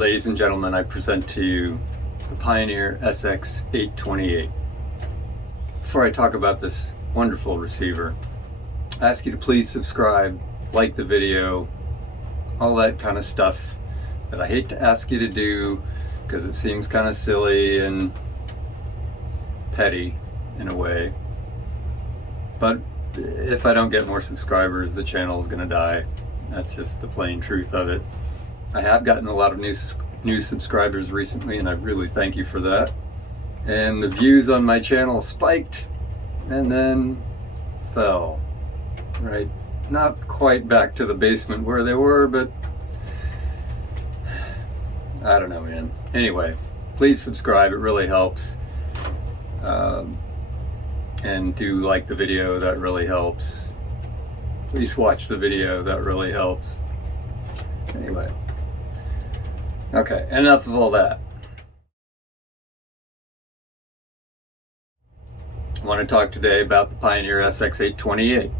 Ladies and gentlemen, I present to you the Pioneer SX-828. Before I talk about this wonderful receiver, I ask you to please subscribe, like the video, all that kind of stuff that I hate to ask you to do because it seems kind of silly and petty in a way. But if I don't get more subscribers, the channel is going to die. That's just the plain truth of it. I have gotten a lot of new subscribers recently, and I really thank you for that. And the views on my channel spiked and then fell. Right? Not quite back to the basement where they were, but I don't know, man. Anyway, please subscribe. It really helps. And do like the video. That really helps. Please watch the video. That really helps. Anyway. Okay, enough of all that. I want to talk today about the Pioneer SX-828.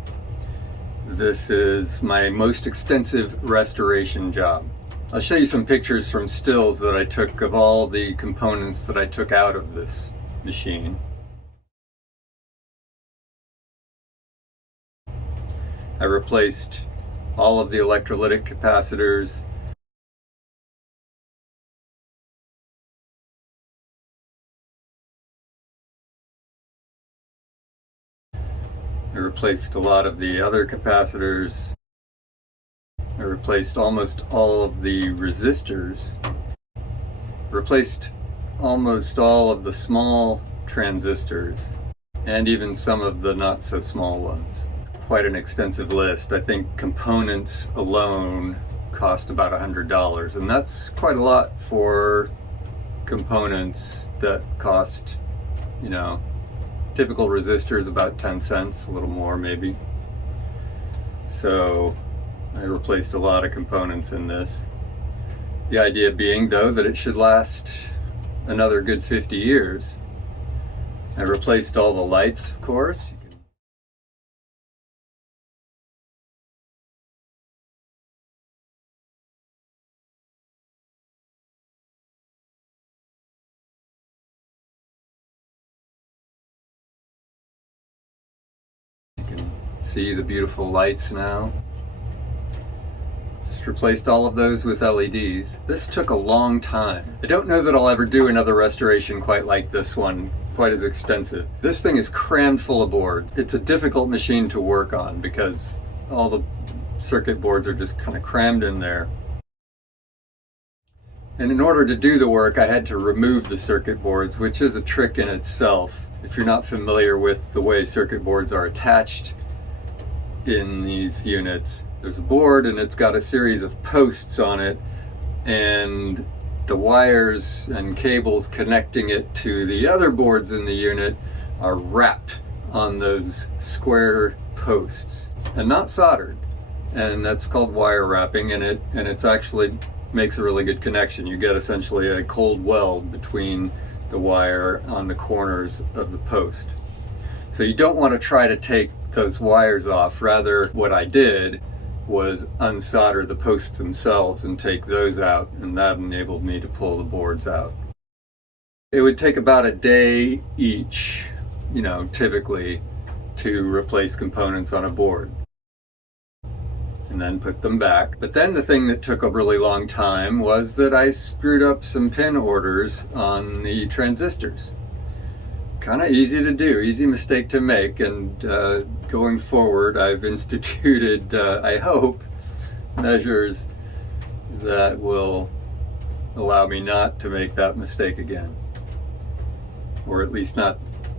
This is my most extensive restoration job. I'll show you some pictures from stills that I took of all the components that I took out of this machine. I replaced all of the electrolytic capacitors. I replaced a lot of the other capacitors. I replaced almost all of the resistors. Replaced almost all of the small transistors, and even some of the not so small ones. It's quite an extensive list. I think components alone cost about $100, and that's quite a lot for components that cost, typical resistor is about 10 cents, a little more maybe. So I replaced a lot of components in this. The idea being, though, that it should last another good 50 years. I replaced all the lights, of course. You can see the beautiful lights now. Just replaced all of those with LEDs. This took a long time. I don't know that I'll ever do another restoration quite like this one, quite as extensive. This thing is crammed full of boards. It's a difficult machine to work on because all the circuit boards are just kind of crammed in there. And in order to do the work, I had to remove the circuit boards, which is a trick in itself. If you're not familiar with the way circuit boards are attached in these units, there's a board and it's got a series of posts on it, and the wires and cables connecting it to the other boards in the unit are wrapped on those square posts and not soldered. And that's called wire wrapping, and it's actually makes a really good connection. You get essentially a cold weld between the wire on the corners of the post. So you don't want to try to take those wires off. Rather, what I did was unsolder the posts themselves and take those out, and that enabled me to pull the boards out. It would take about a day each, typically, to replace components on a board and then put them back. But then the thing that took a really long time was that I screwed up some pin orders on the transistors. Kind of easy to do, easy mistake to make, and going forward I've instituted, I hope, measures that will allow me not to make that mistake again, or at least not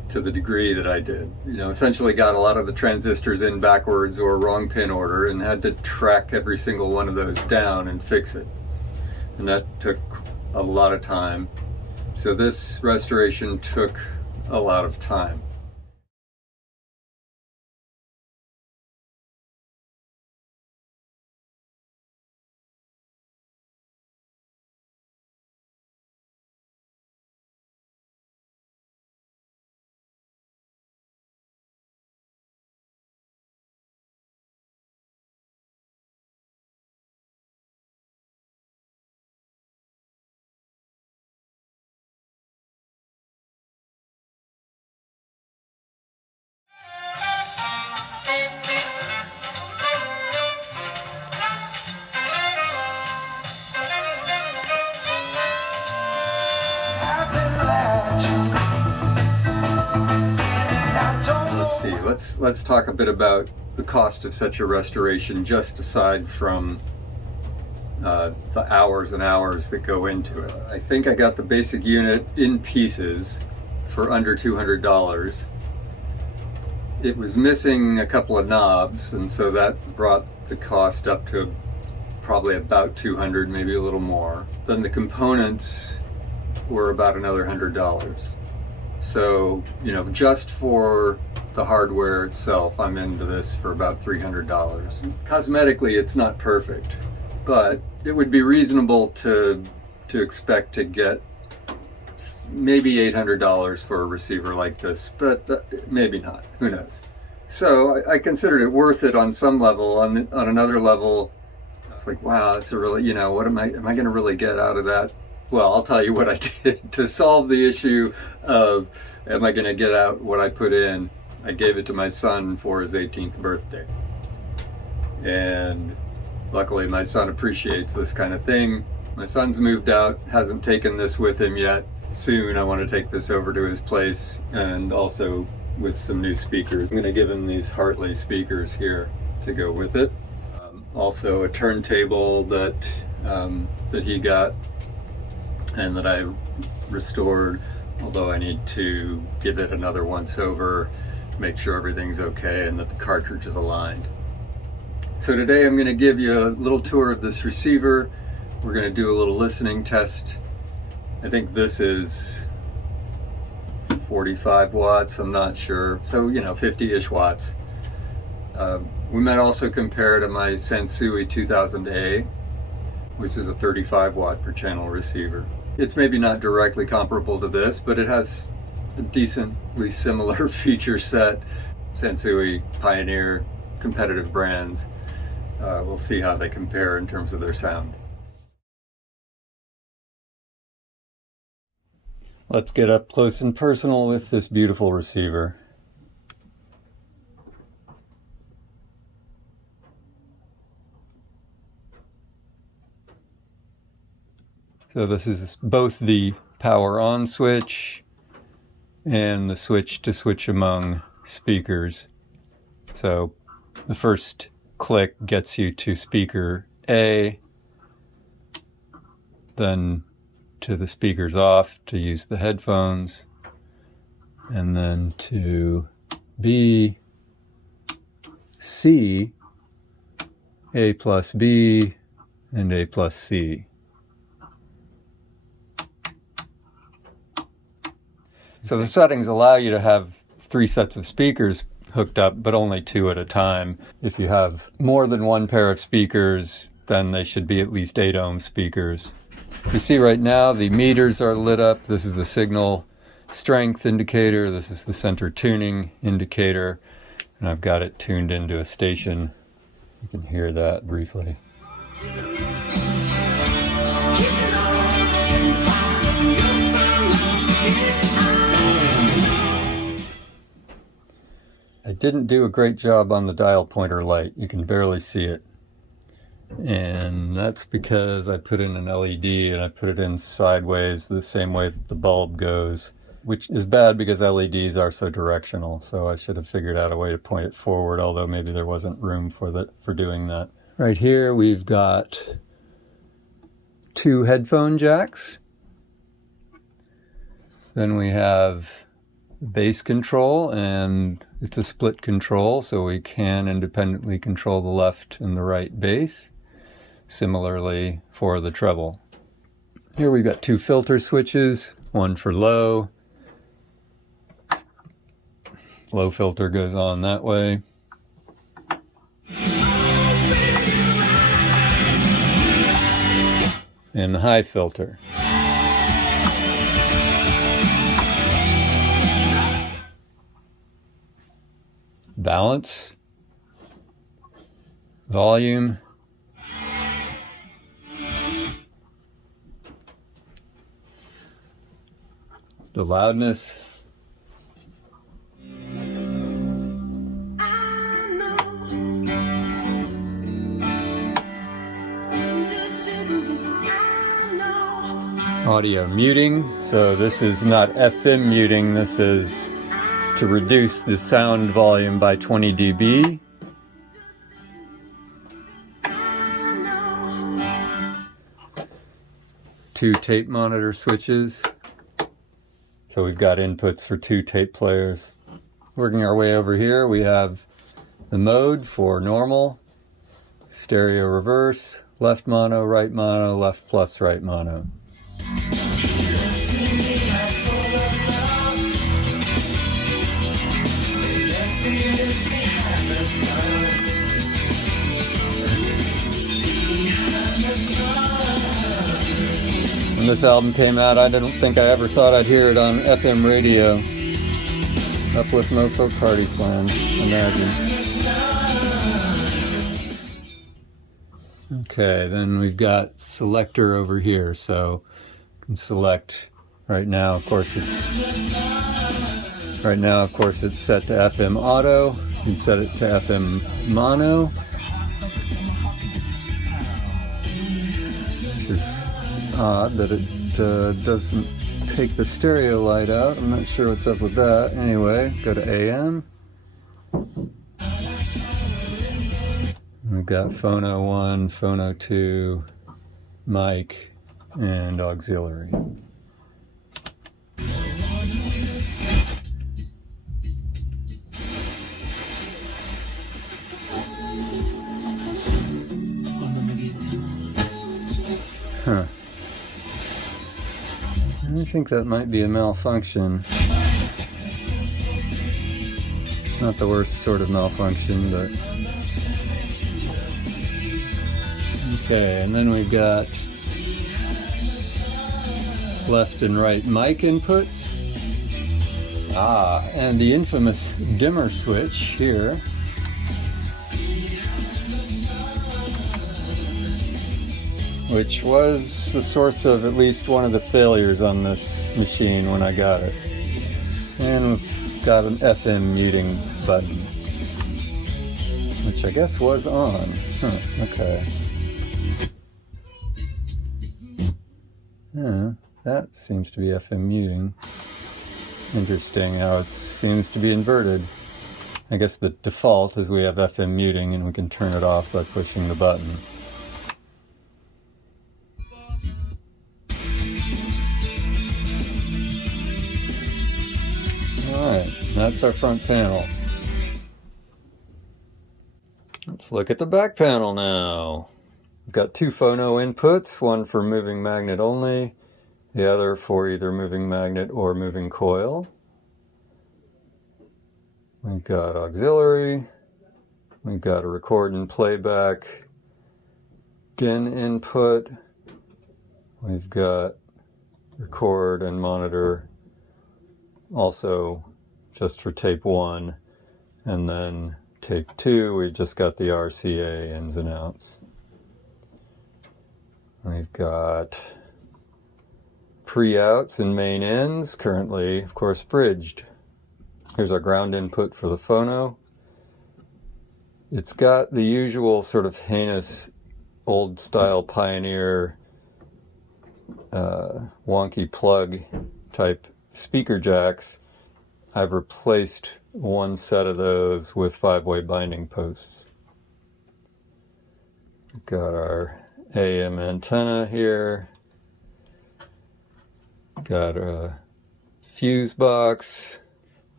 to the degree that I did. Essentially got a lot of the transistors in backwards or wrong pin order and had to track every single one of those down and fix it, and that took a lot of time. So this restoration took a lot of time. let's see. Let's talk a bit about the cost of such a restoration, just aside from the hours and hours that go into it. I think I got the basic unit in pieces for under $200. It was missing a couple of knobs, and so that brought the cost up to probably about $200, maybe a little more. Then the components were about another $100. So, you know, just for the hardware itself, I'm into this for about $300. Cosmetically, it's not perfect, but it would be reasonable to expect to get maybe $800 for a receiver like this, but maybe not. Who knows? So I considered it worth it on some level. On another level, I was like, wow, that's a really, you know, what am I going to really get out of that? Well, I'll tell you what I did to solve the issue of, am I going to get out what I put in? I gave it to my son for his 18th birthday. And luckily my son appreciates this kind of thing. My son's moved out, hasn't taken this with him yet. Soon I want to take this over to his place, and also with some new speakers. I'm going to give him these Hartley speakers here to go with it. Also a turntable that he got and that I restored, although I need to give it another once over, make sure everything's okay and that the cartridge is aligned. So today I'm going to give you a little tour of this receiver. We're going to do a little listening test. I think this is 45 watts, I'm not sure. So, you know, 50-ish watts. We might also compare to my Sansui 2000A, which is a 35 watt per channel receiver. It's maybe not directly comparable to this, but it has a decently similar feature set. Sansui, Pioneer, competitive brands. We'll see how they compare in terms of their sound. Let's get up close and personal with this beautiful receiver. So this is both the power on switch and the switch to switch among speakers. So the first click gets you to speaker A, then to the speakers off to use the headphones, and then to B, C, A plus B, and A plus C. So the settings allow you to have 3 sets of speakers hooked up, but only 2 at a time. If you have more than 1 pair of speakers, then they should be at least 8 ohm speakers. You see right now the meters are lit up. This is the signal strength indicator. This is the center tuning indicator. And I've got it tuned into a station. You can hear that briefly. I didn't do a great job on the dial pointer light. You can barely see it. And that's because I put in an LED and I put it in sideways the same way that the bulb goes, which is bad because LEDs are so directional. So I should have figured out a way to point it forward, although maybe there wasn't room for doing that. Right here we've got 2 headphone jacks. Then we have bass control, and it's a split control, so we can independently control the left and the right bass. Similarly for the treble. Here we've got 2 filter switches, one for low. Low filter goes on that way. And the high filter. Balance, volume, the loudness, audio muting. So this is not FM muting, this is to reduce the sound volume by 20 dB. Two tape monitor switches. So we've got inputs for two tape players. Working our way over here, we have the mode for normal, stereo reverse, left mono, left plus right mono. When this album came out, I didn't think I ever thought I'd hear it on FM radio. Uplift Mofo Party Plan, imagine. Okay, then we've got selector over here, so you can select. Right now, of course, it's set to FM auto. You can set it to FM mono, which is odd that it doesn't take the stereo light out. I'm not sure what's up with that. Anyway, go to AM. We've got phono 1, phono 2, mic, and auxiliary. Huh. I think that might be a malfunction. Not the worst sort of malfunction, but... Okay, and then we've got left and right mic inputs. And the infamous dimmer switch here. Which was the source of at least one of the failures on this machine when I got it. And we've got an FM muting button, which I guess was on. Okay. Yeah, that seems to be FM muting. Interesting how it seems to be inverted. I guess the default is we have FM muting and we can turn it off by pushing the button. Alright, that's our front panel. Let's look at the back panel now. We've got two phono inputs, one for moving magnet only, the other for either moving magnet or moving coil. We've got auxiliary, we've got a record and playback DIN input, we've got record and monitor also just for tape 1, and then tape 2 we just got the RCA ins and outs. We've got pre-outs and main ins, currently of course bridged. Here's our ground input for the phono. It's got the usual sort of heinous old style Pioneer wonky plug type speaker jacks. I've replaced one set of those with 5-way binding posts. We've got our AM antenna here. Got a fuse box.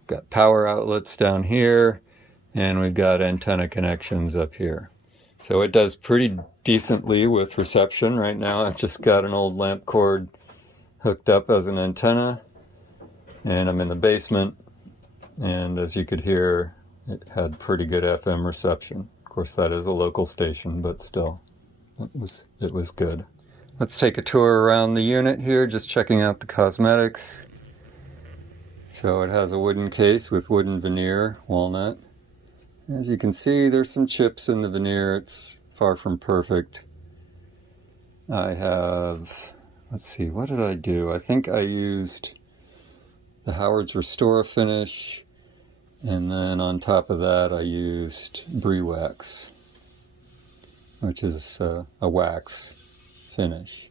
Got power outlets down here. And we've got antenna connections up here. So it does pretty decently with reception. Right now I've just got an old lamp cord hooked up as an antenna. And I'm in the basement. And as you could hear, it had pretty good FM reception. Of course that is a local station, but still. It was good. Let's take a tour around the unit here, just checking out the cosmetics. So it has a wooden case with wooden veneer, walnut. As you can see, there's some chips in the veneer. It's far from perfect. I have, let's see, what did I do? I think I used the Howard's Restore finish, and then on top of that I used Brie Wax, which is a wax finish,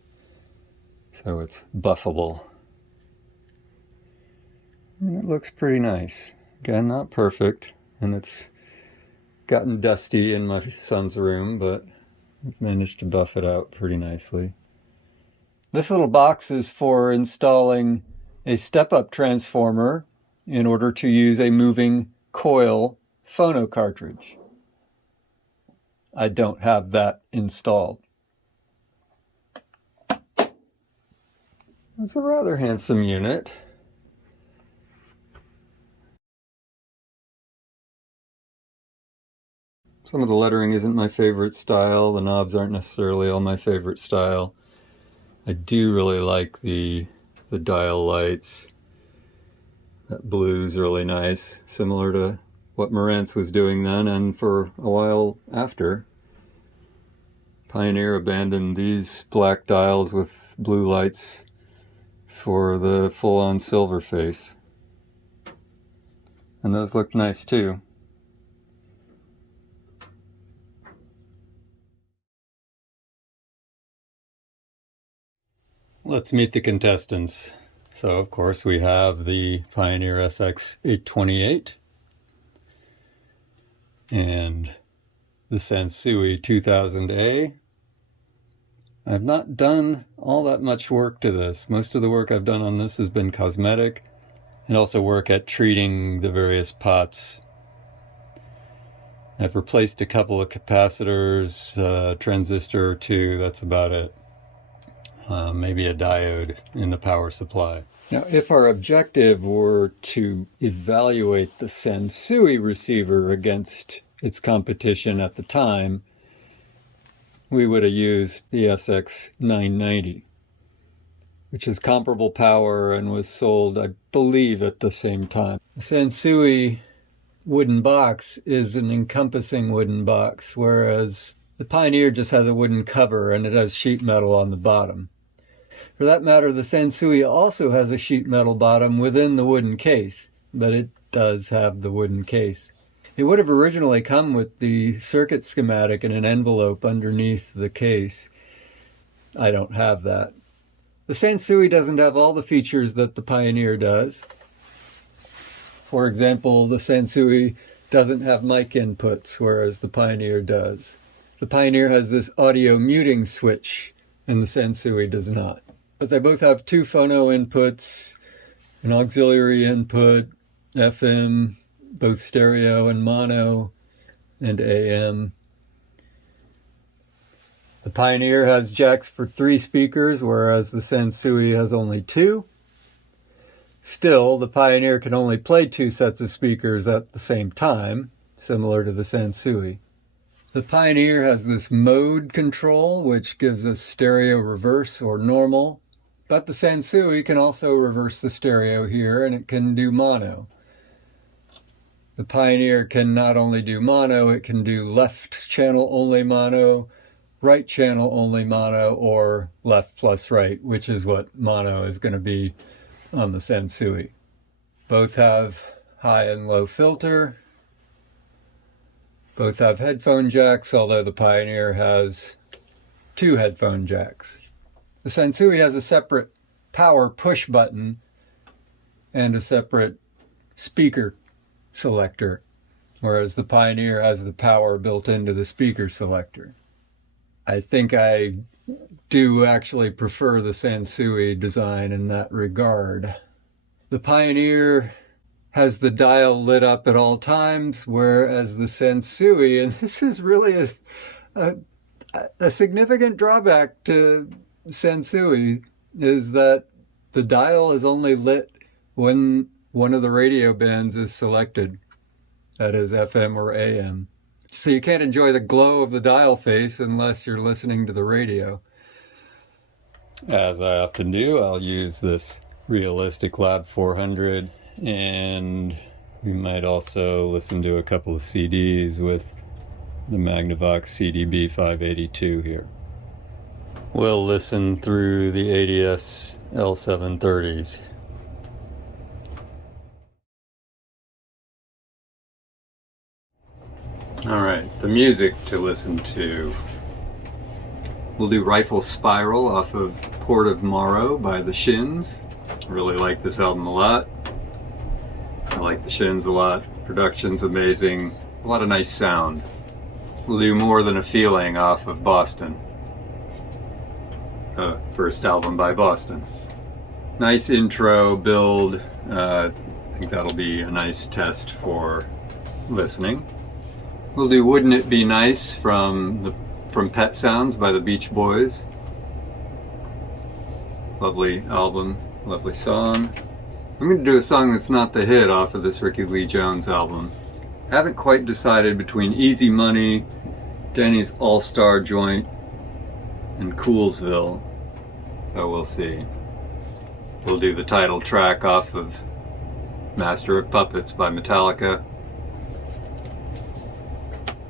so it's buffable, and it looks pretty nice. Again, not perfect, and it's gotten dusty in my son's room, but I've managed to buff it out pretty nicely. This little box is for installing a step-up transformer in order to use a moving coil phono cartridge. I don't have that installed. It's a rather handsome unit. Some of the lettering isn't my favorite style. The knobs aren't necessarily all my favorite style. I do really like the dial lights. That blue's really nice, similar to what Marantz was doing then and for a while after. Pioneer abandoned these black dials with blue lights for the full-on silver face. And those look nice too. Let's meet the contestants. So, of course, we have the Pioneer SX-828 and the Sansui 2000A. I've not done all that much work to this. Most of the work I've done on this has been cosmetic and also work at treating the various pots. I've replaced a couple of capacitors, a transistor or two, that's about it. Maybe a diode in the power supply. Now, if our objective were to evaluate the Sansui receiver against its competition at the time, we would have used the SX-990, which is comparable power and was sold, I believe, at the same time. The Sansui wooden box is an encompassing wooden box, whereas the Pioneer just has a wooden cover and it has sheet metal on the bottom. For that matter, the Sansui also has a sheet metal bottom within the wooden case, but it does have the wooden case. It would have originally come with the circuit schematic in an envelope underneath the case. I don't have that. The Sansui doesn't have all the features that the Pioneer does. For example, the Sansui doesn't have mic inputs, whereas the Pioneer does. The Pioneer has this audio muting switch, and the Sansui does not. But they both have two phono inputs, an auxiliary input, FM, both stereo and mono, and AM. The Pioneer has jacks for 3 speakers, whereas the Sansui has only 2. Still, the Pioneer can only play 2 sets of speakers at the same time, similar to the Sansui. The Pioneer has this mode control, which gives us stereo reverse or normal. But the Sansui can also reverse the stereo here, and it can do mono. The Pioneer can not only do mono, it can do left channel only mono, right channel only mono, or left plus right, which is what mono is going to be on the Sansui. Both have high and low filter. Both have headphone jacks, although the Pioneer has 2 headphone jacks. The Sansui has a separate power push button and a separate speaker selector, whereas the Pioneer has the power built into the speaker selector. I think I do actually prefer the Sansui design in that regard. The Pioneer has the dial lit up at all times, whereas the Sansui, and this is really a significant drawback to Sansui, is that the dial is only lit when one of the radio bands is selected, that is FM or AM. So you can't enjoy the glow of the dial face unless you're listening to the radio. As I often do, I'll use this Realistic Lab 400, and we might also listen to a couple of CDs with the Magnavox CDB 582 here. We'll listen through the ADS L730s. All right, the music to listen to. We'll do Rifle Spiral off of Port of Morrow by the Shins. I really like this album a lot. like the Shins a lot. Production's amazing. A lot of nice sound. We'll do More Than a Feeling off of Boston. First album by Boston. Nice intro build. I think that'll be a nice test for listening. We'll do Wouldn't It Be Nice from Pet Sounds by the Beach Boys. Lovely album, lovely song. I'm going to do a song that's not the hit off of this Rickie Lee Jones album. Haven't quite decided between Easy Money, Danny's All-Star Joint, and Coolsville. So we'll see. We'll do the title track off of Master of Puppets by Metallica.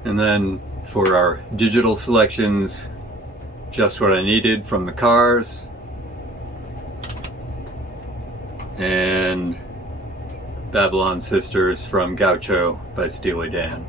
And then for our digital selections, Just What I Needed from the Cars. And Babylon Sisters from Gaucho by Steely Dan.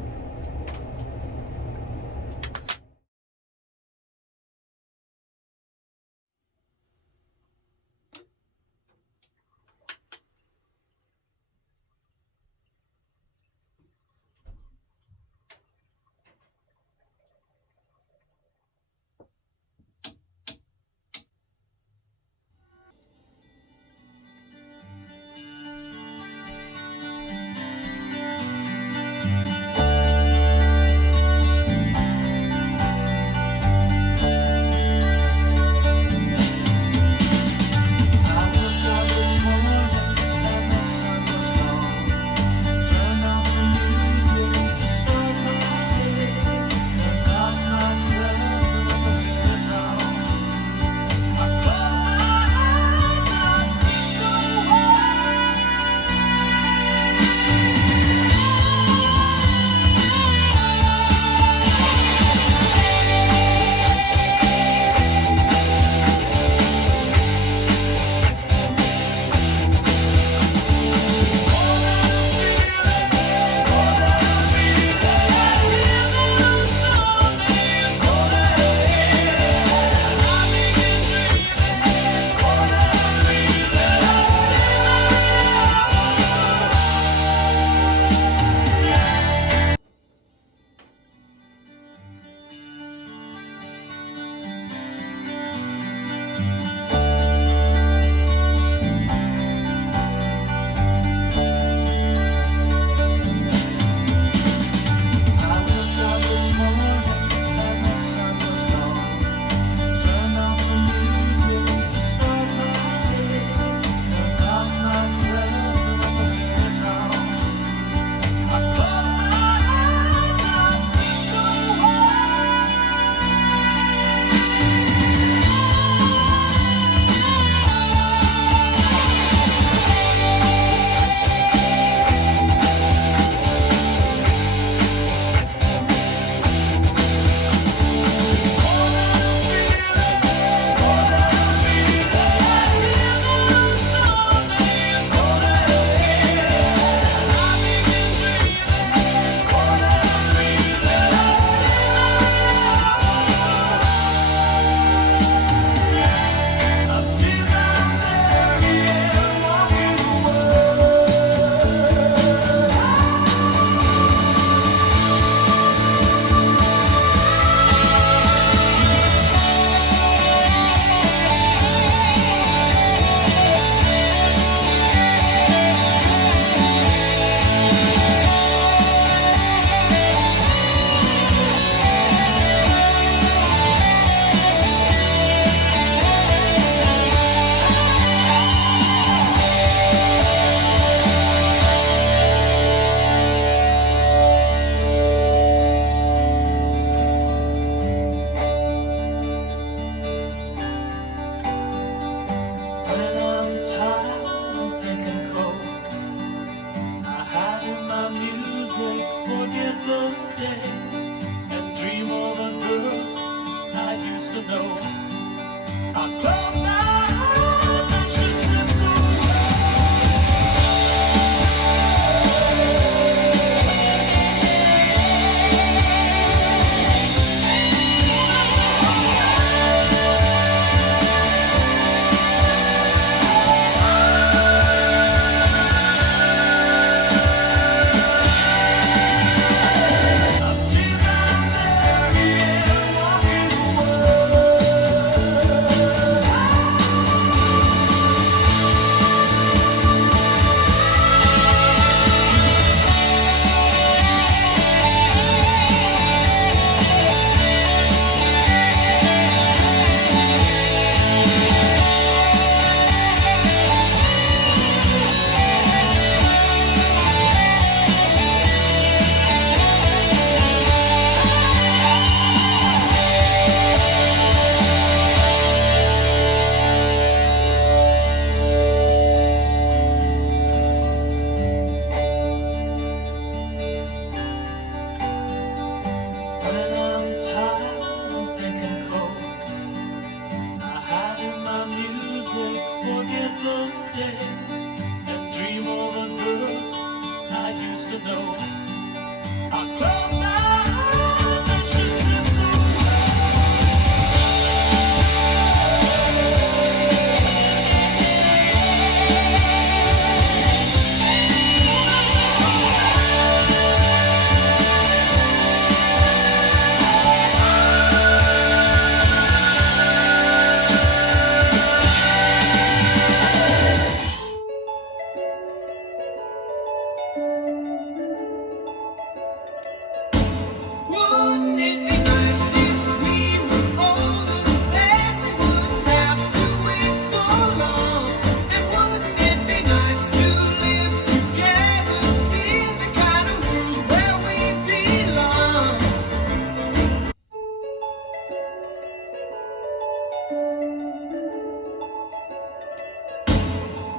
Wouldn't it be nice if we were older, then we wouldn't have to wait so long? And wouldn't it be nice to live together in the kind of world where we belong?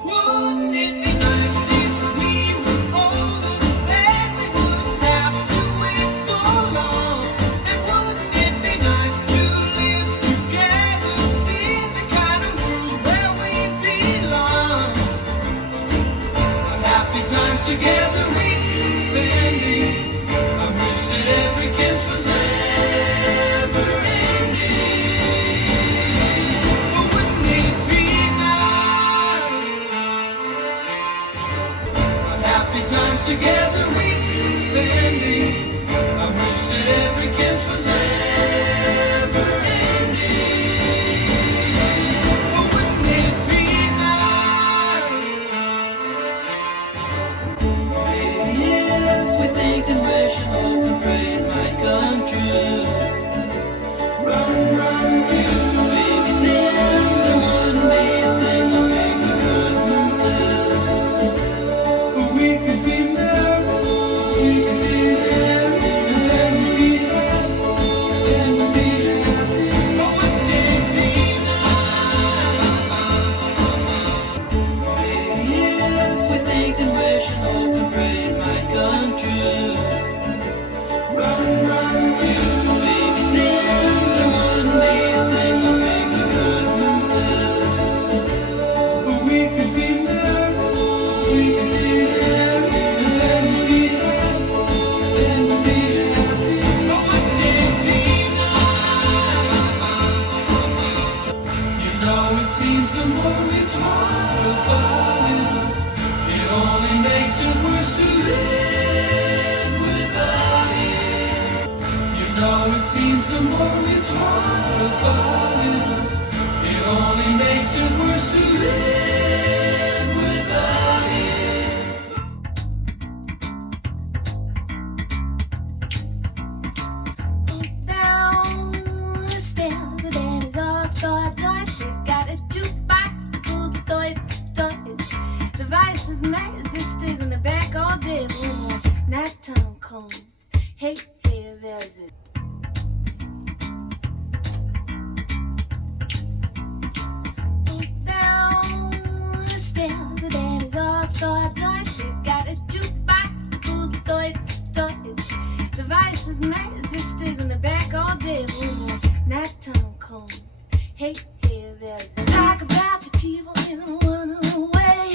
Wouldn't it be nice if we were older, then we wouldn't have to wait so long? And wouldn't it be nice to live together in the kind of world where we belong? What happy times together we'd be spending. I wish that every kiss was never ending. But wouldn't it be nice? What happy times together we'd be spending. I wish that every kiss was never ending. But wouldn't it be nice? Maybe if we think a mission open great might come true. Run, run, you. Maybe then there wouldn't be a single thing we couldn't do. We could be married, we could be married, and then we'd be happy, and then we'd be happy. But wouldn't it be nice? Maybe if we think a mission open great might come true. Run, run, you. Maybe then there wouldn't be a single thing we couldn't do. We could be married, we could be married, and then we'd be happy, and then we'd be happy. But wouldn't it be nice? You know it seems the more we talk about it, it only makes it worse to live without it. You know it seems the more we talk about it, it only makes it worse to live without it. Down the stairs, the daddy's all star joint. They've got a jukebox that pulls the toy. Devices, sisters in the back all day. When nighttime comes, hey, hey, there's it. Down the stairs, the daddy's all star joint. They've got a jukebox that pulls the toy. Devices, sisters in the back all day. When nighttime comes, hey, hey, there's it. Talk about your people in a one-way.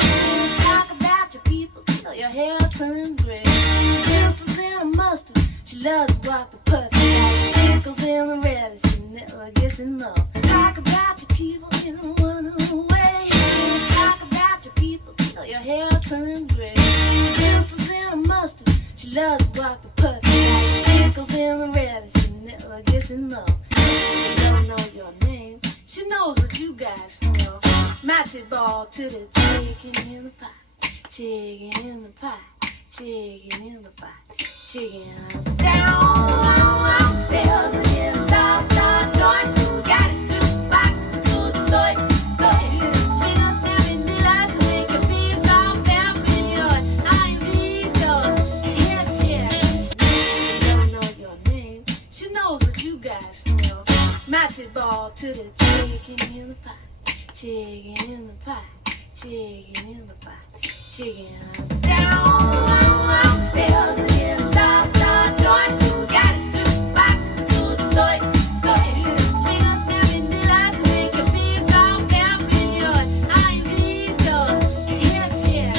Talk about your people till your hair turns gray. Sisters in a mustard, she loves to walk the puppy. Pickles in the radish, she never gets enough. Talk about your people in a one-way. Talk about your people till your hair turns gray. Sisters in a mustard, she loves to walk the puppy. Pickles in the radish, she never gets enough. She don't know your name, she knows what you got from your matchy ball to the chicken in the pot. Chicken in the pot, chicken in the pot, chicken downstairs and in the outside joint. Got it jukebox, good toy. Big old snapping delights will make your feet bounce down in your IMD doors. Yeah. She don't know your name, she knows what you got from your matchy ball to the chicken in the pot. Chicken in the pot, chicken in the pot, chicken downstairs and in the outside joint. Got it jukebox, good toy. Big old snapping delights will make your feet bounce down in your IMD doors. Yeah.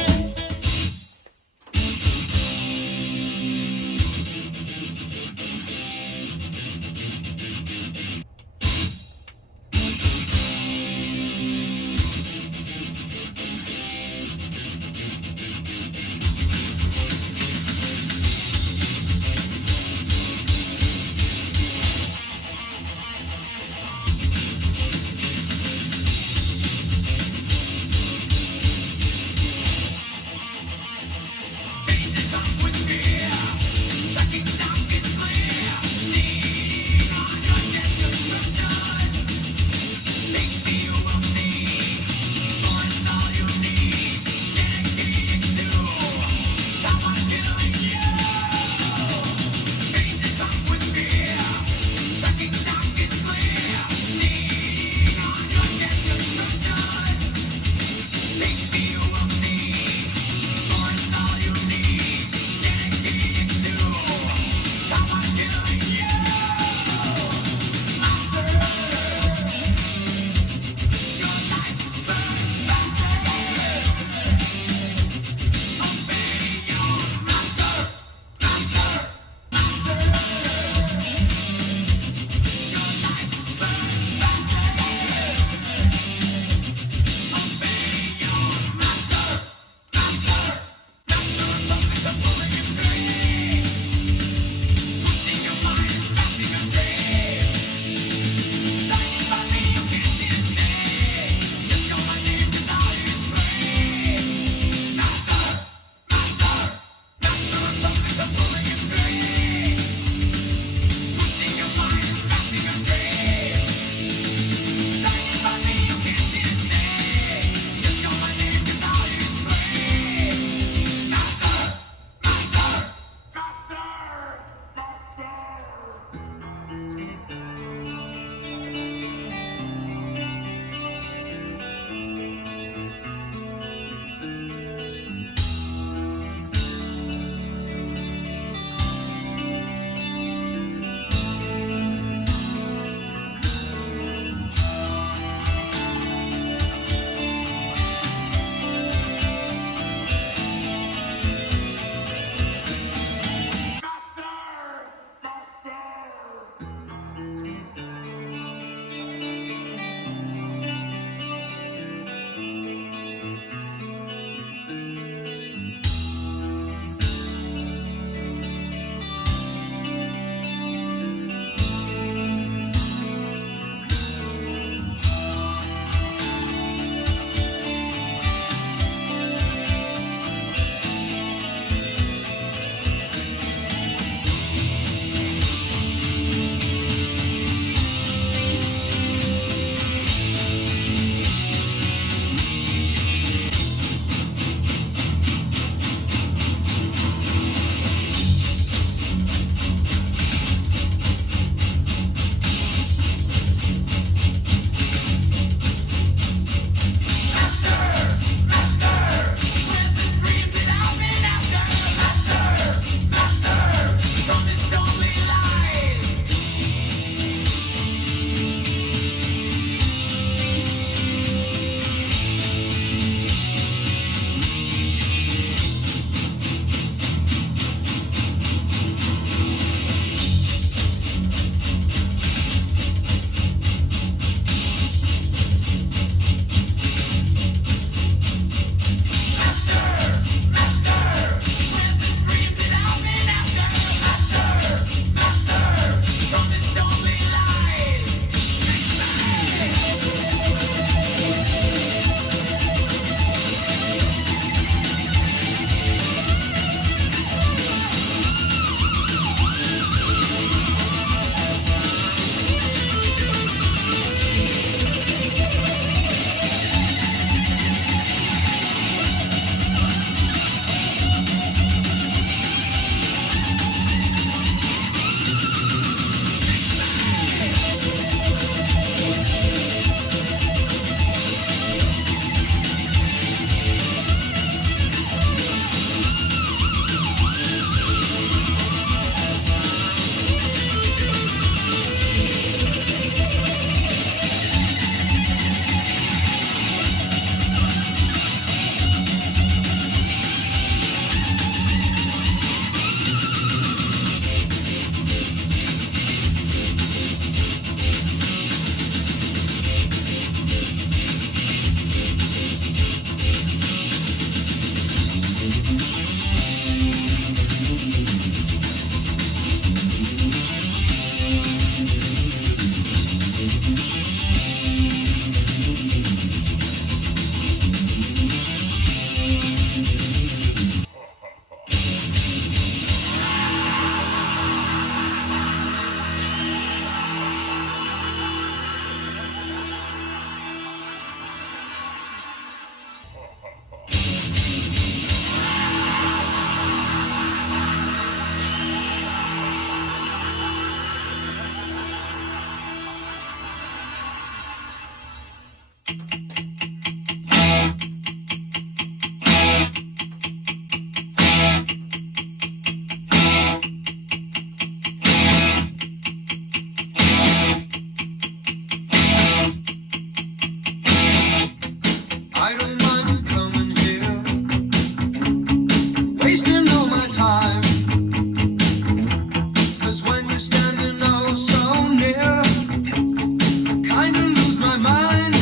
standing oh so near. I kinda lose my mind.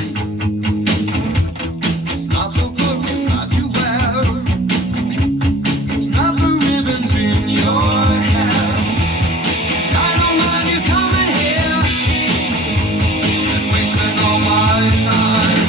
It's not the perfume that you wear. It's not the ribbons in your hair. I don't mind you coming here and wasting all my time.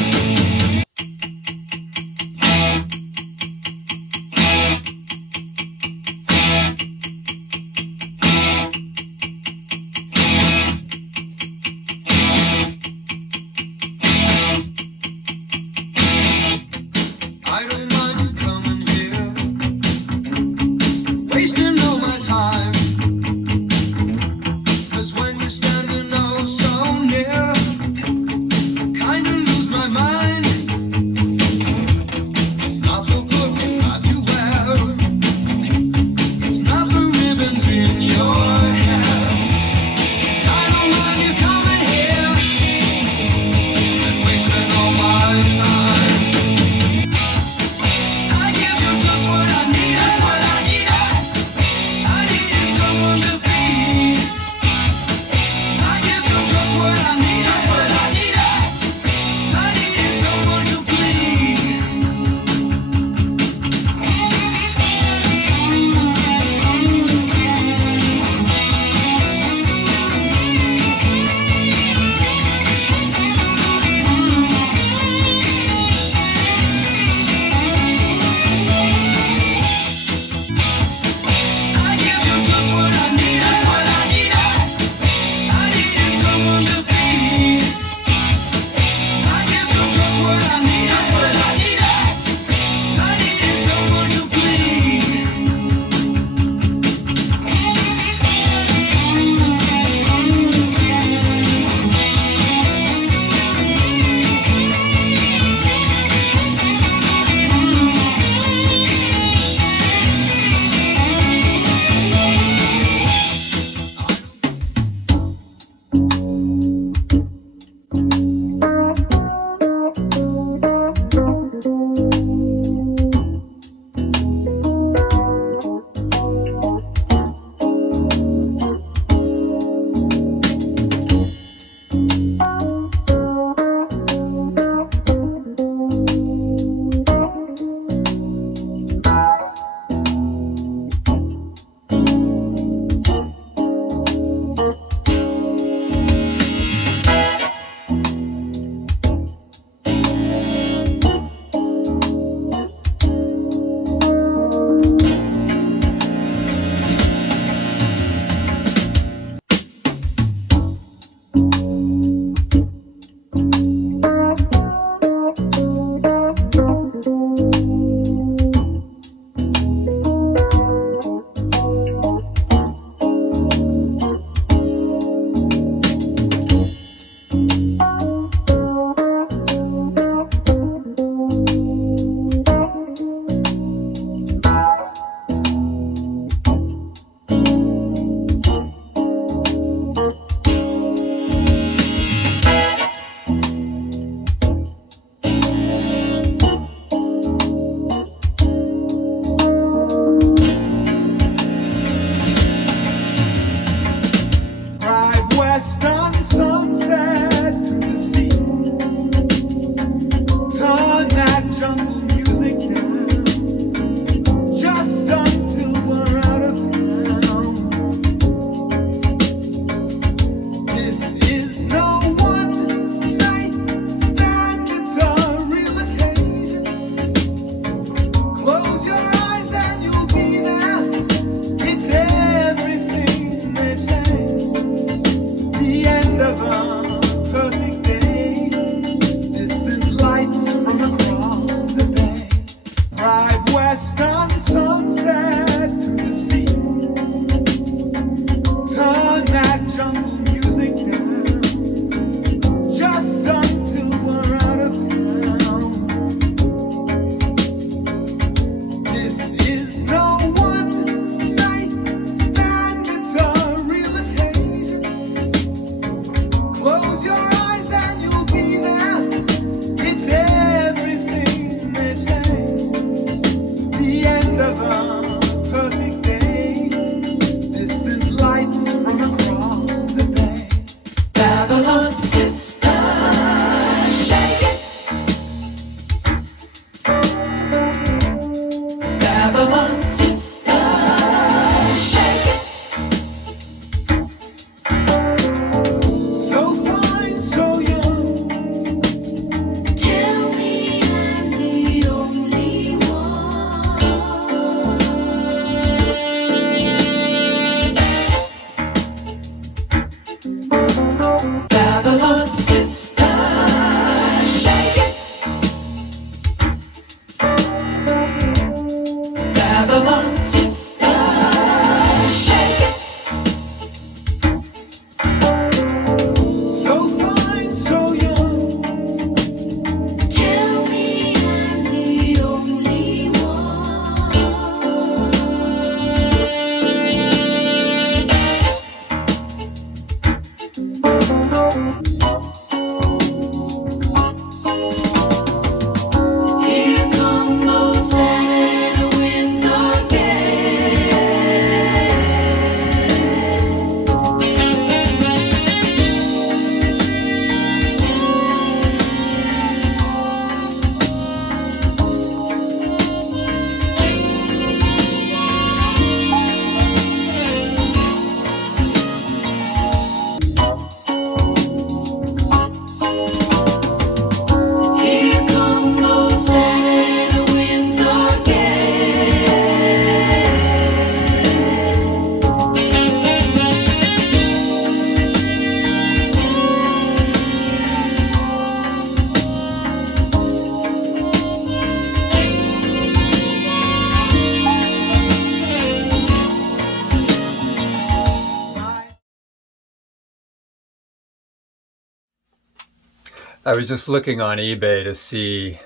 I was just looking on eBay to see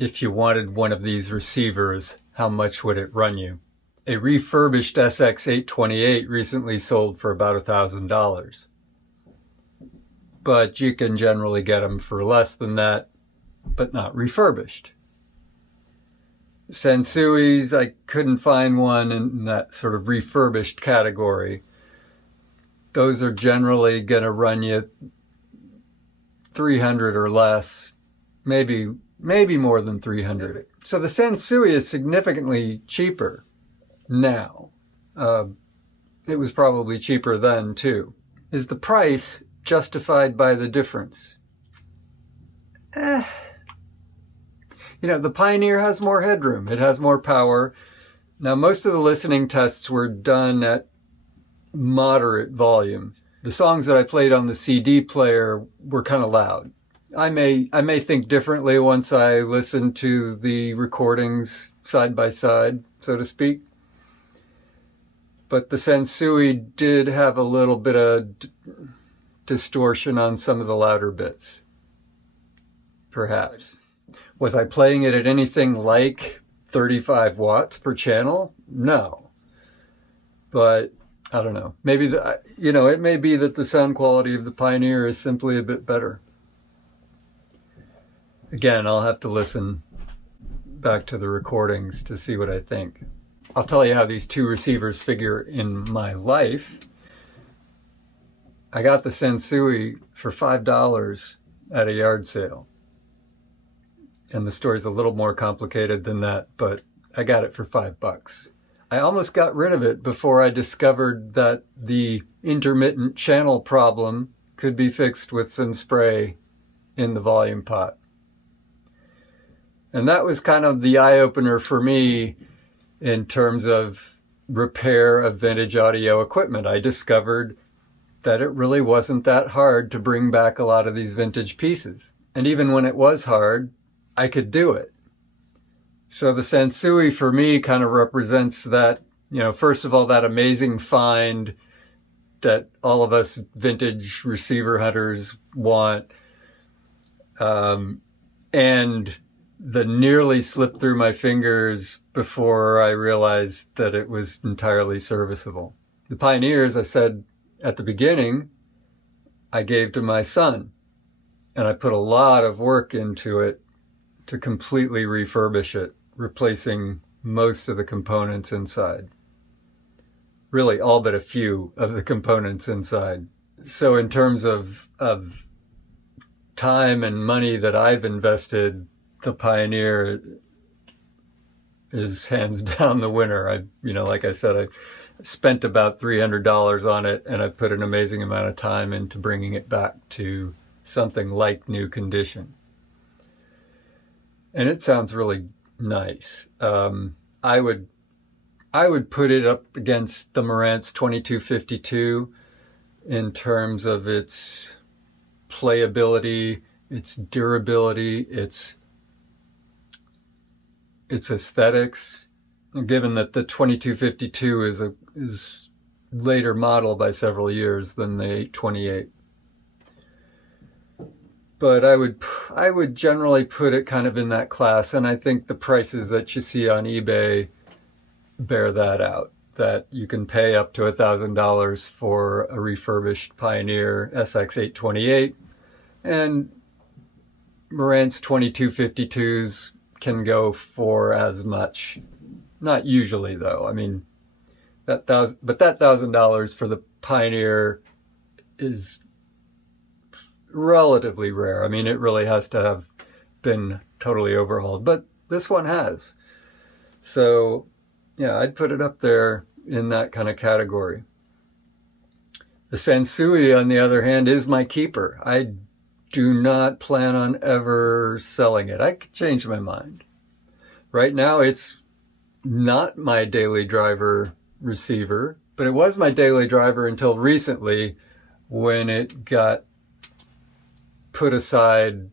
if you wanted one of these receivers, how much would it run you? A refurbished SX-828 recently sold for about $1,000. But you can generally get them for less than that, but not refurbished. Sansui's, I couldn't find one in that sort of refurbished category. Those are generally going to run you $300 or less, maybe more than $300. So the Sansui is significantly cheaper now. It was probably cheaper then too. Is the price justified by the difference? The Pioneer has more headroom. It has more power. Now, most of the listening tests were done at moderate volume. The songs that I played on the CD player were kind of loud. I may think differently once I listen to the recordings side by side, so to speak. But the Sansui did have a little bit of distortion on some of the louder bits. Perhaps. Was I playing it at anything like 35 watts per channel? No. But I don't know. Maybe it may be that the sound quality of the Pioneer is simply a bit better. Again, I'll have to listen back to the recordings to see what I think. I'll tell you how these two receivers figure in my life. I got the Sansui for $5 at a yard sale. And the story's a little more complicated than that, but I got it for $5. I almost got rid of it before I discovered that the intermittent channel problem could be fixed with some spray in the volume pot. And that was kind of the eye-opener for me in terms of repair of vintage audio equipment. I discovered that it really wasn't that hard to bring back a lot of these vintage pieces. And even when it was hard, I could do it. So the Sansui for me kind of represents that, first of all, that amazing find that all of us vintage receiver hunters want. And the nearly slipped through my fingers before I realized that it was entirely serviceable. The Pioneer, as I said at the beginning, I gave to my son. And I put a lot of work into it to completely refurbish it, replacing most of the components inside. Really all but a few of the components inside. So in terms of time and money that I've invested, the Pioneer is hands down the winner. Like I said, I spent about $300 on it, and I put an amazing amount of time into bringing it back to something like new condition. And it sounds really nice. I would put it up against the Marantz 2252 in terms of its playability, its durability, its aesthetics. Given that the 2252 is later model by several years than the 828. But I would generally put it kind of in that class, and I think the prices that you see on eBay bear that out. That you can pay up to $1,000 for a refurbished Pioneer SX-828, and Marantz 2252s can go for as much. Not usually, though. I mean, that $1,000 for the Pioneer is relatively rare. I mean, it really has to have been totally overhauled, but this one has. So, yeah, I'd put it up there in that kind of category. The Sansui, on the other hand, is my keeper. I do not plan on ever selling it. I could change my mind. Right now, it's not my daily driver receiver, but it was my daily driver until recently when it got put aside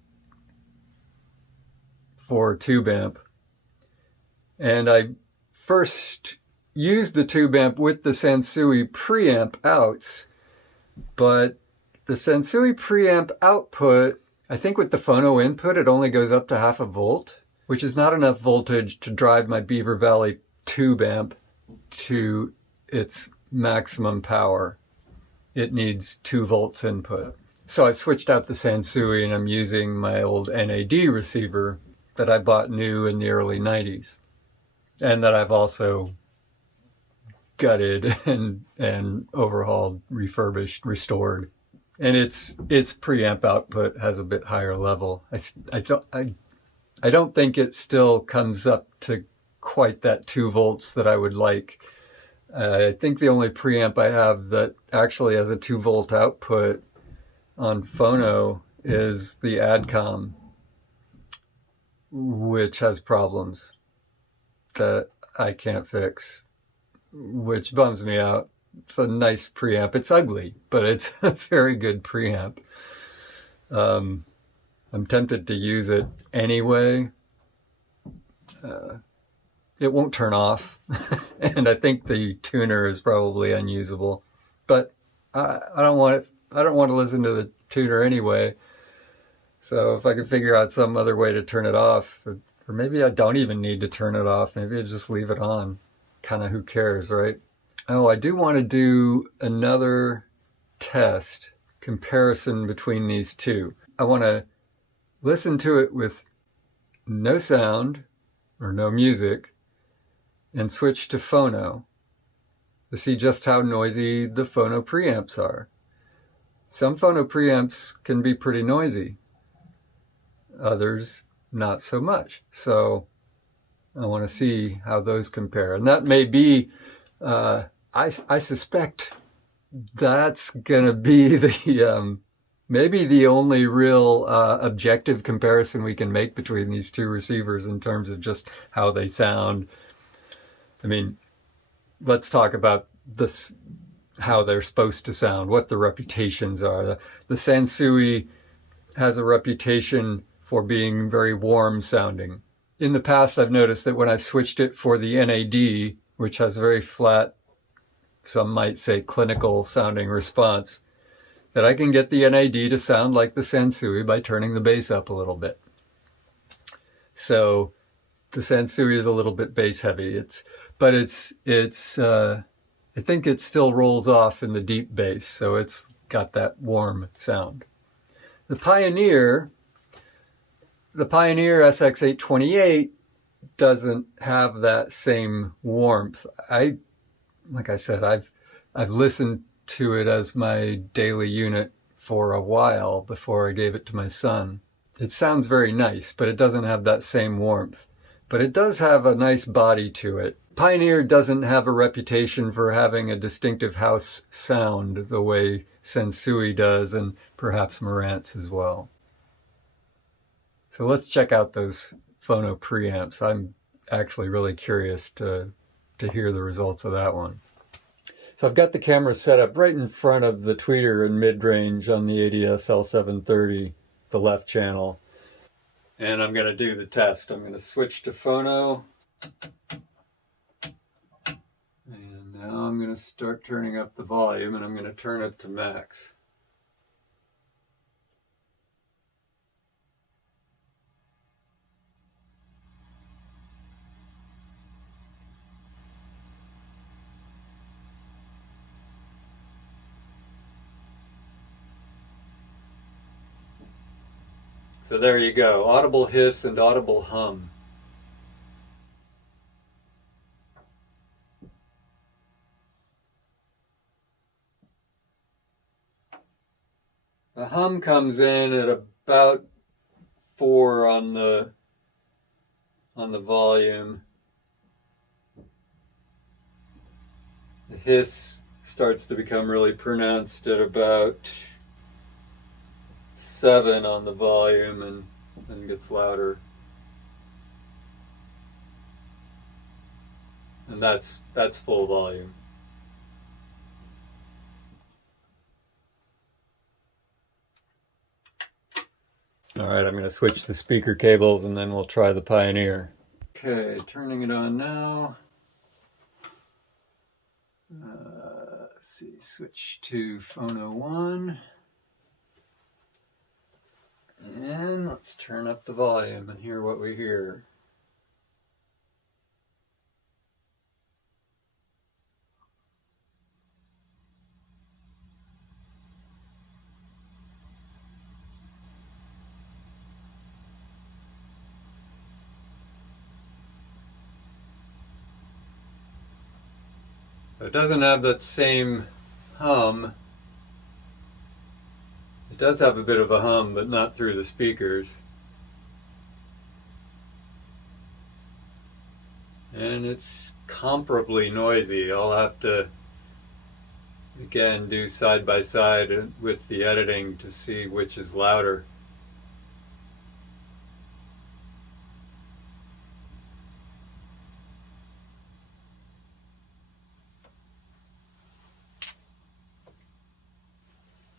for tube amp. And I first used the tube amp with the Sansui preamp outs, but the Sansui preamp output I think with the phono input, it only goes up to 0.5 volt, which is not enough voltage to drive my Beaver Valley tube amp to its maximum power. It needs 2 volts input. So I switched out the Sansui and I'm using my old NAD receiver that I bought new in the early 90s and that I've also gutted and overhauled, refurbished, restored. And its preamp output has a bit higher level. I don't think it still comes up to quite that 2 volts that I would like. I think the only preamp I have that actually has a 2 volt output on phono is the Adcom, which has problems that I can't fix, which bums me out. It's a nice preamp. It's ugly, but it's a very good preamp. I'm tempted to use it anyway. It won't turn off, and I think the tuner is probably unusable. But I don't want it. I don't want to listen to the tuner anyway. So if I could figure out some other way to turn it off, or maybe I don't even need to turn it off. Maybe I just leave it on. Kind of who cares, right? Oh, I do want to do another test comparison between these two. I want to listen to it with no sound or no music and switch to phono to see just how noisy the phono preamps are. Some phono preamps can be pretty noisy, others not so much. So I want to see how those compare. And that may be, I suspect that's going to be the maybe the only real objective comparison we can make between these two receivers in terms of just how they sound. I mean, let's talk about this, how they're supposed to sound, what the reputations are. The Sansui has a reputation for being very warm sounding. In the past, I've noticed that when I've switched it for the NAD, which has a very flat, some might say clinical sounding response, that I can get the NAD to sound like the Sansui by turning the bass up a little bit. So the Sansui is a little bit bass heavy. I think it still rolls off in the deep bass, so it's got that warm sound. The Pioneer SX-828 doesn't have that same warmth. Like I said, I've listened to it as my daily unit for a while before I gave it to my son. It sounds very nice, but it doesn't have that same warmth. But it does have a nice body to it. Pioneer doesn't have a reputation for having a distinctive house sound the way Sansui does, and perhaps Marantz as well. So let's check out those phono preamps. I'm actually really curious to hear the results of that one. So I've got the camera set up right in front of the tweeter in mid-range on the ADS L730, the left channel. And I'm going to do the test. I'm going to switch to phono. And now I'm going to start turning up the volume, and I'm going to turn it to max. So there you go, audible hiss and audible hum. The hum comes in at about 4 on the volume. The hiss starts to become really pronounced at about 7 on the volume and gets louder. And that's full volume. All right, I'm going to switch the speaker cables and then we'll try the Pioneer. Okay, turning it on now. Let's see, switch to phono 1. And let's turn up the volume and hear what we hear. It doesn't have that same hum. It does have a bit of a hum, but not through the speakers. And it's comparably noisy. I'll have to, again, do side by side with the editing to see which is louder.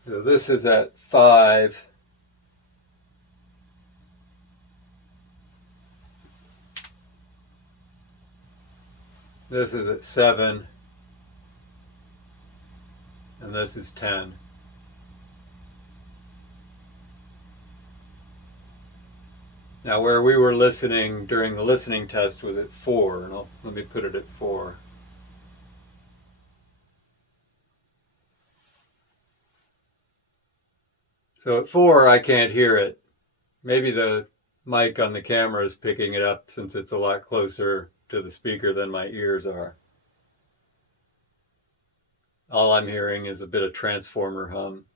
So this is at 5. This is at 7. And this is 10. Now where we were listening during the listening test was at 4. And let me put it at 4. So at 4, I can't hear it. Maybe the mic on the camera is picking it up since it's a lot closer to the speaker than my ears are. All I'm hearing is a bit of transformer hum.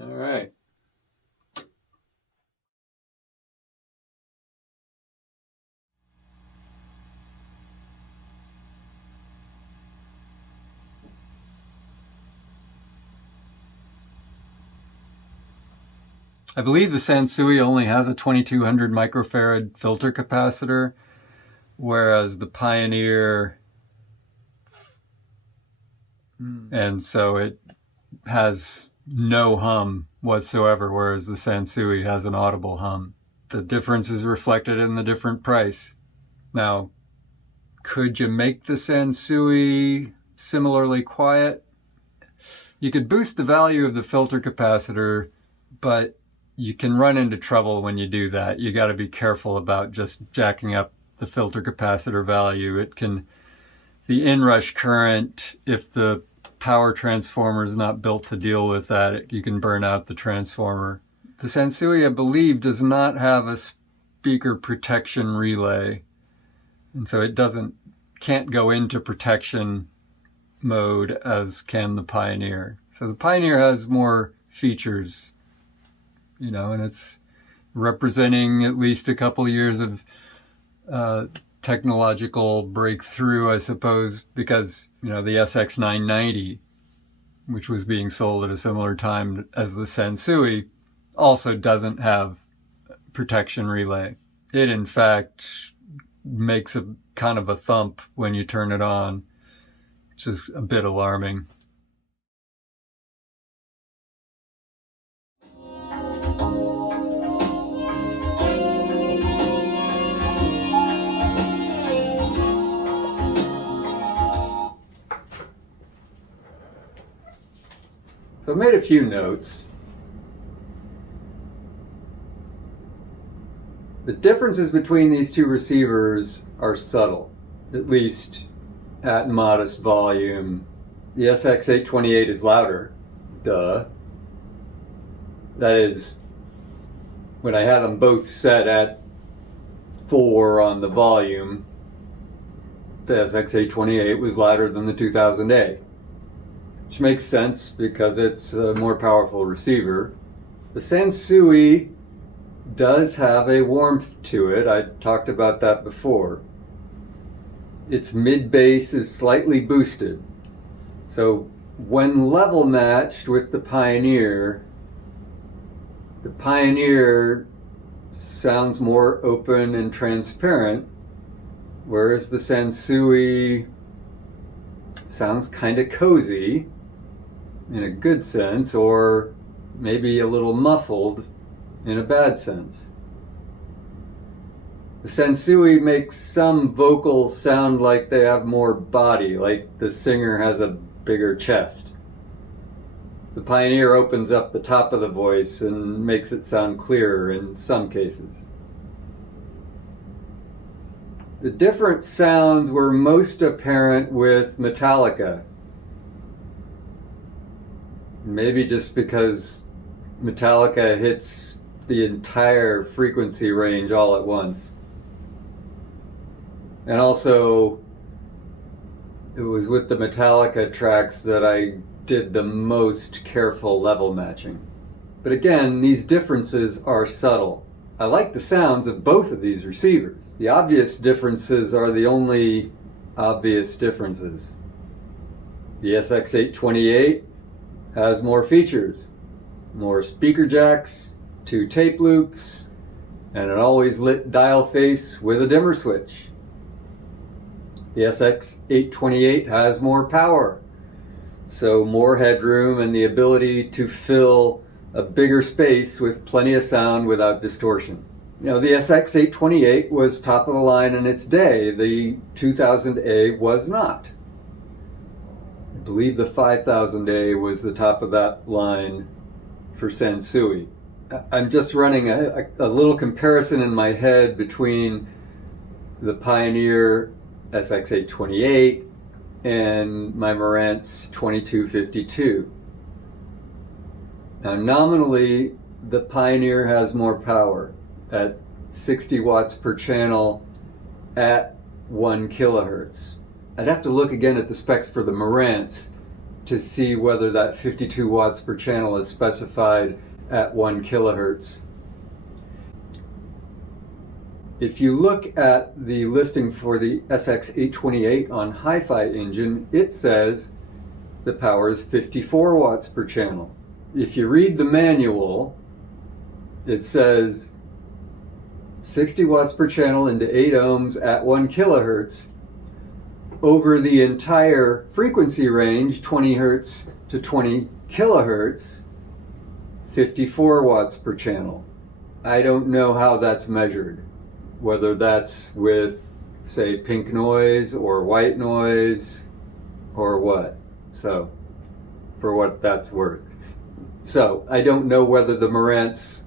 All right. I believe the Sansui only has a 2200 microfarad filter capacitor, whereas the Pioneer, and so it has no hum whatsoever, whereas the Sansui has an audible hum. The difference is reflected in the different price. Now, could you make the Sansui similarly quiet? You could boost the value of the filter capacitor, but you can run into trouble when you do that. You got to be careful about just jacking up the filter capacitor value. It can, the inrush current, if the power transformer is not built to deal with that, you can burn out the transformer. The Sansui, I believe, does not have a speaker protection relay, and so it can't go into protection mode as can the Pioneer. So the Pioneer has more features, and it's representing at least a couple years of technological breakthrough, I suppose, because, the SX-990, which was being sold at a similar time as the Sansui, also doesn't have protection relay. It, in fact, makes a kind of a thump when you turn it on, which is a bit alarming. So I made a few notes. The differences between these two receivers are subtle, at least at modest volume. The SX-828 is louder, duh. That is, when I had them both set at 4 on the volume, the SX-828 was louder than the 2000A. Which makes sense because it's a more powerful receiver. The Sansui does have a warmth to it. I talked about that before. Its mid-bass is slightly boosted. So when level matched with the Pioneer sounds more open and transparent, whereas the Sansui sounds kind of cozy in a good sense, or maybe a little muffled in a bad sense. The Sansui makes some vocals sound like they have more body, like the singer has a bigger chest. The Pioneer opens up the top of the voice and makes it sound clearer in some cases. The different sounds were most apparent with Metallica. Maybe just because Metallica hits the entire frequency range all at once. And also, it was with the Metallica tracks that I did the most careful level matching. But again, these differences are subtle. I like the sounds of both of these receivers. The obvious differences are the only obvious differences. The SX-828 has more features, more speaker jacks, 2 tape loops, and an always lit dial face with a dimmer switch. The SX-828 has more power, so more headroom and the ability to fill a bigger space with plenty of sound without distortion. You know, the SX-828 was top of the line in its day. The 2000A was not. I believe the 5000A was the top of that line for Sansui. I'm just running a little comparison in my head between the Pioneer SX-828 and my Marantz 2252. Now nominally, the Pioneer has more power at 60 watts per channel at 1 kilohertz. I'd have to look again at the specs for the Marantz to see whether that 52 watts per channel is specified at 1 kilohertz. If you look at the listing for the SX-828 on Hi-Fi Engine, it says the power is 54 watts per channel. If you read the manual, it says 60 watts per channel into 8 ohms at 1 kilohertz over the entire frequency range, 20 hertz to 20 kilohertz, 54 watts per channel. I don't know how that's measured. Whether that's with, say, pink noise or white noise or what. So, for what that's worth. So, I don't know whether the Marantz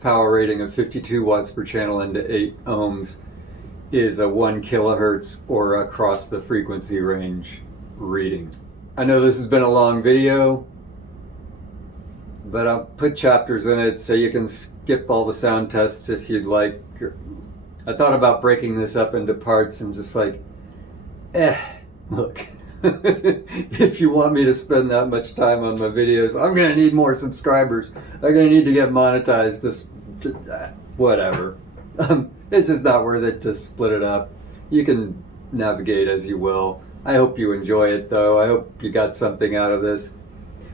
power rating of 52 watts per channel into 8 ohms is a 1 kilohertz or across the frequency range reading. I know this has been a long video, but I'll put chapters in it so you can skip all the sound tests if you'd like. I thought about breaking this up into parts and just like, look, if you want me to spend that much time on my videos, I'm going to need more subscribers. I'm going to need to get monetized, whatever. It's just not worth it to split it up. You can navigate as you will. I hope you enjoy it though. I hope you got something out of this.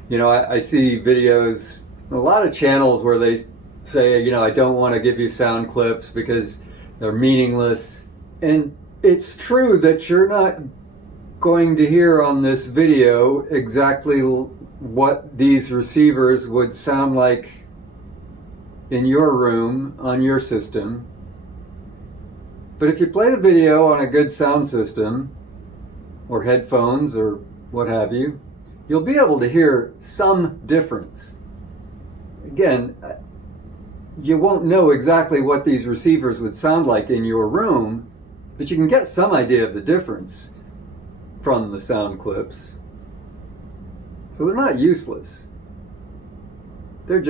You know, I see videos, a lot of channels where they say, you know, I don't want to give you sound clips because they're meaningless. And it's true that you're not going to hear on this video exactly what these receivers would sound like in your room on your system. But if you play the video on a good sound system or headphones or what have you, you'll be able to hear some difference. Again, you won't know exactly what these receivers would sound like in your room, but you can get some idea of the difference from the sound clips. So they're not useless. They're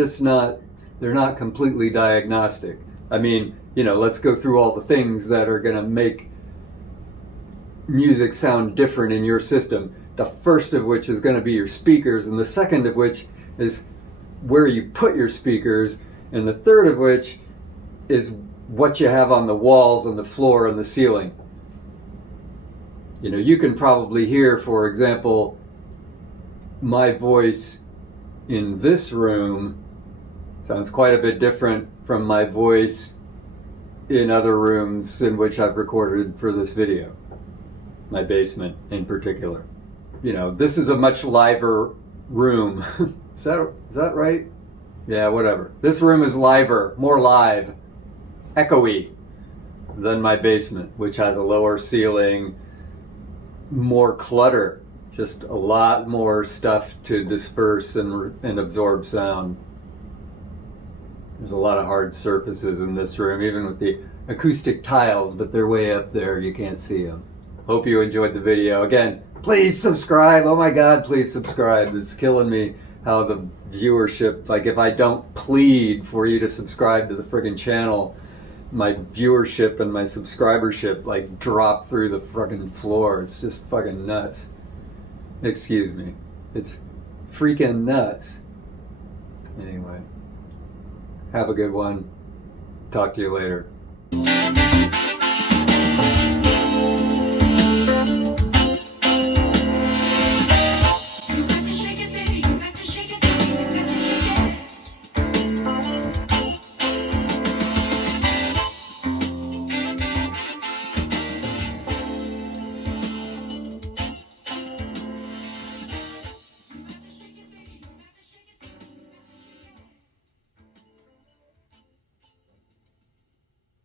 not completely diagnostic. I mean, you know, let's go through all the things that are going to make music sound different in your system. The first of which is going to be your speakers, and the second of which is where you put your speakers, and the third of which is what you have on the walls and the floor and the ceiling. You know, you can probably hear, for example, my voice in this room sounds quite a bit different from my voice in other rooms in which I've recorded for this video. My basement in particular. You know, this is a much liver room. Is that right? Yeah, whatever. This room is liver, more live, echoey than my basement, which has a lower ceiling, more clutter, just a lot more stuff to disperse and absorb sound. There's a lot of hard surfaces in this room, even with the acoustic tiles, but they're way up there, you can't see them. Hope you enjoyed the video. Again, please subscribe. Oh my God, please subscribe. It's killing me how the viewership, like if I don't plead for you to subscribe to the friggin' channel, my viewership and my subscribership like drop through the fucking floor. It's just fucking nuts. Excuse me. It's freaking nuts. Anyway, have a good one. Talk to you later.